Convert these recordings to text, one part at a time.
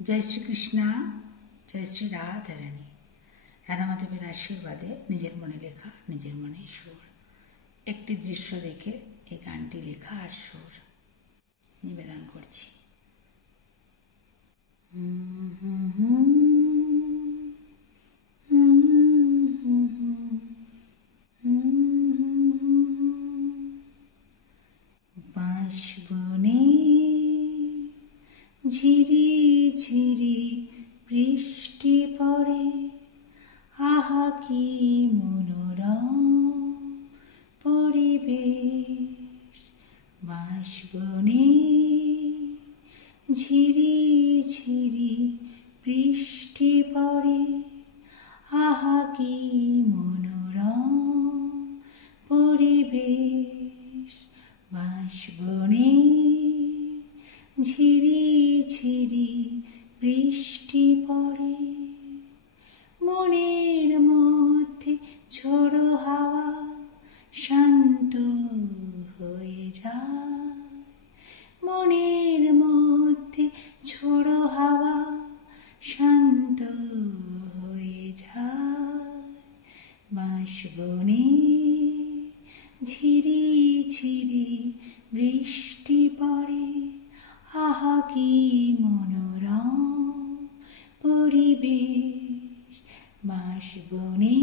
জয় শ্রীকৃষ্ণ, জয় শ্রী রাধারানী। রাধা মাধবের আশীর্বাদে নিজের মনে লেখা, নিজের মনে সুর। একটি দৃশ্য দেখে এই গানটি লেখা আর সুর নিবেদন করছি। বাঁশবনে ঝিরি ঝিরি বৃষ্টি পড়ে, আহা কি মনোরম পরিবেশ। বাঁশবনে ঝিরি ঝিরি বৃষ্টি পড়ে, আহা কি মনোরম পরিবেশ। বাঁশবনে ঝিরি ঝিরি বৃষ্টি পড়ে, মনের মধ্যে ঝোড়ো হাওয়া শান্ত হয়ে যায়। মনের মধ্যে ঝোড়ো হাওয়া শান্ত হয়ে যায়। বাঁশবনে ঝিরি ঝিরি বৃষ্টি পড়ে, আহা কি মনোরম পরিবেশ। বাঁশবনে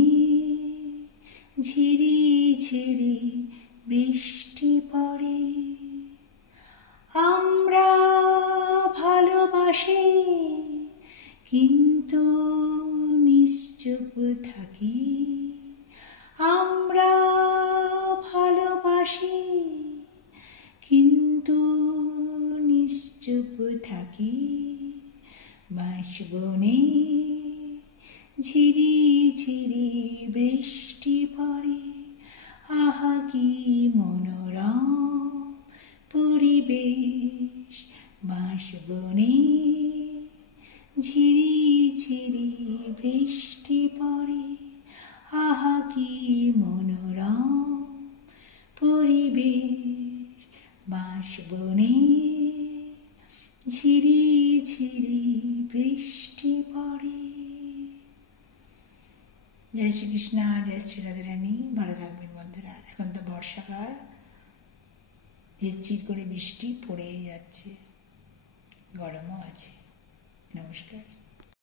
ঝিরি ঝিরি বৃষ্টি পড়ে। আমরা ভালোবাসি কিন্তু নিশ্চুপ থাকি। আমরা ভালোবাসি কিন্তু নিশ্চুপ থাকি। বাঁশবনে ঝিরি ঝিরি বৃষ্টি পড়ে, আহা কি মনোরম পরিবেশ। বাঁশবনে ঝিরি ঝিরি বৃষ্টি পড়ে, আহা কি মনোরম পরিবেশ। বাঁশবনে ঝিরি ঝিরি বৃষ্টি পড়ে। জয় শ্রীকৃষ্ণ, জয় শ্রী রাধারানী। ভালো থাকবেন বন্ধুরা। এখন তো বর্ষাকাল, ঝিরঝির করে বৃষ্টি পড়েই যাচ্ছে, গরমও আছে। নমস্কার।